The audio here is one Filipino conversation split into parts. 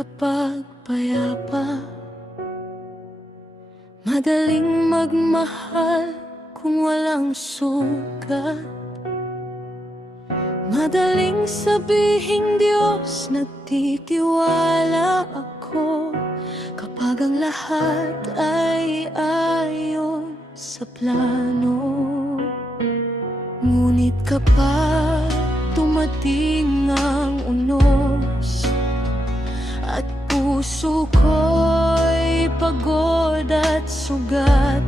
kapag payapa. Madaling magmahal kung walang sugat. Madaling sabihing Diyos, nagtitiwala ako kapag ang lahat ay ayon sa plano. Ngunit kapag tumating ang unos at puso ko'y pagod at sugatan,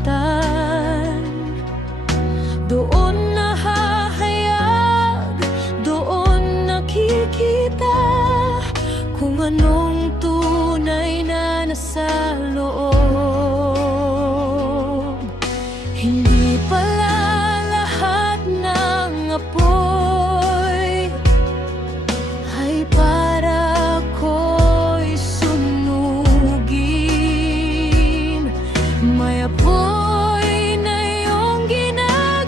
doon nahahayag, doon nakikita kung anong tunay na nasa loob. Hindi pala lahat ng apoy ay para ko'y sunugin. May apoy na iyong ginagamit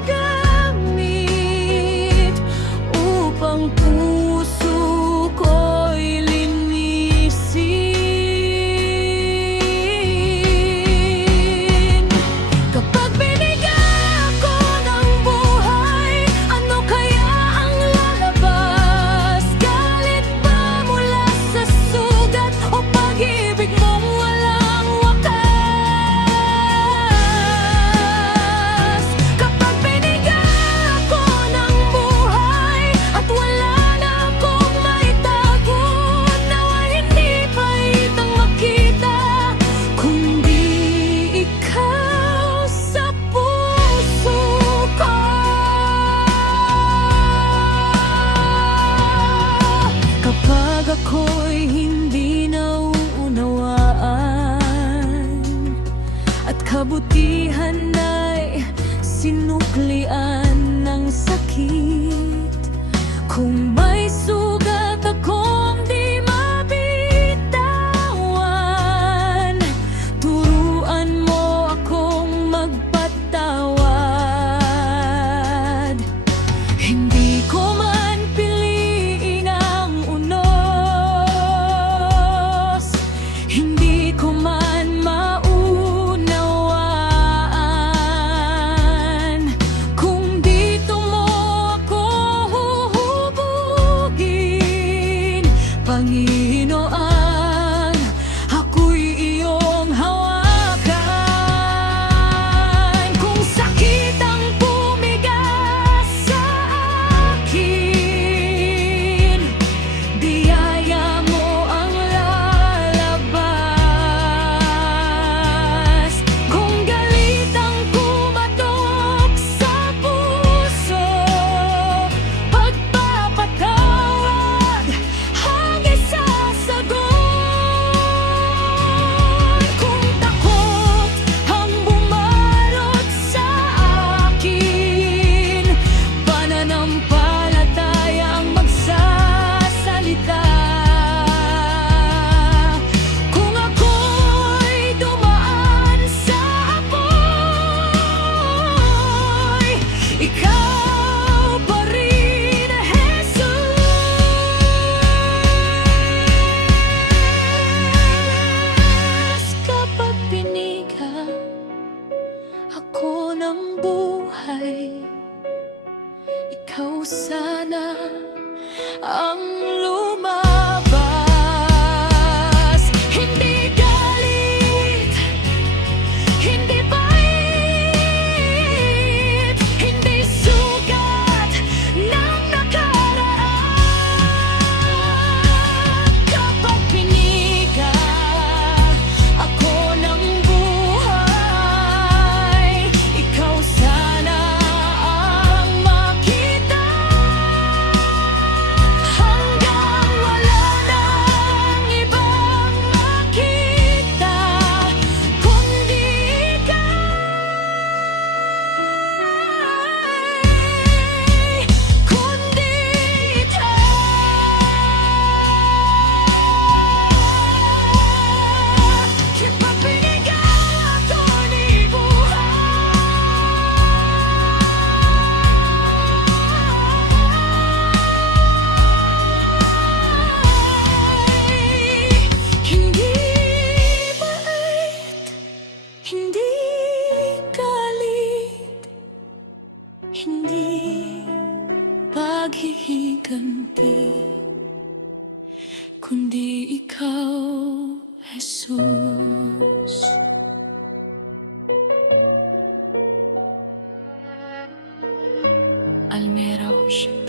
upang puso ko'y linisin. Kapag binigyan ako ng buhay, ano kaya ang lalabas? Galit ba mula sa sugat o pag-ibig mong walang wakas? Kapag binigyan ako ng buhay at wala na akong maitago, nawa hindi paitang makita kundi ikaw sa puso ko. Kapag ako'y hindi nauunawaan at kabutihan ay sinuklian ng sakit, kung may sugat akong di mabitawan, turuan mo akong magpatawad. Hindi ko man piliin ang unos, hindi ko man maunawaan, kung dito mo ako hindi paghihiganti, kundi ikaw, Jesus. Almera Ocean.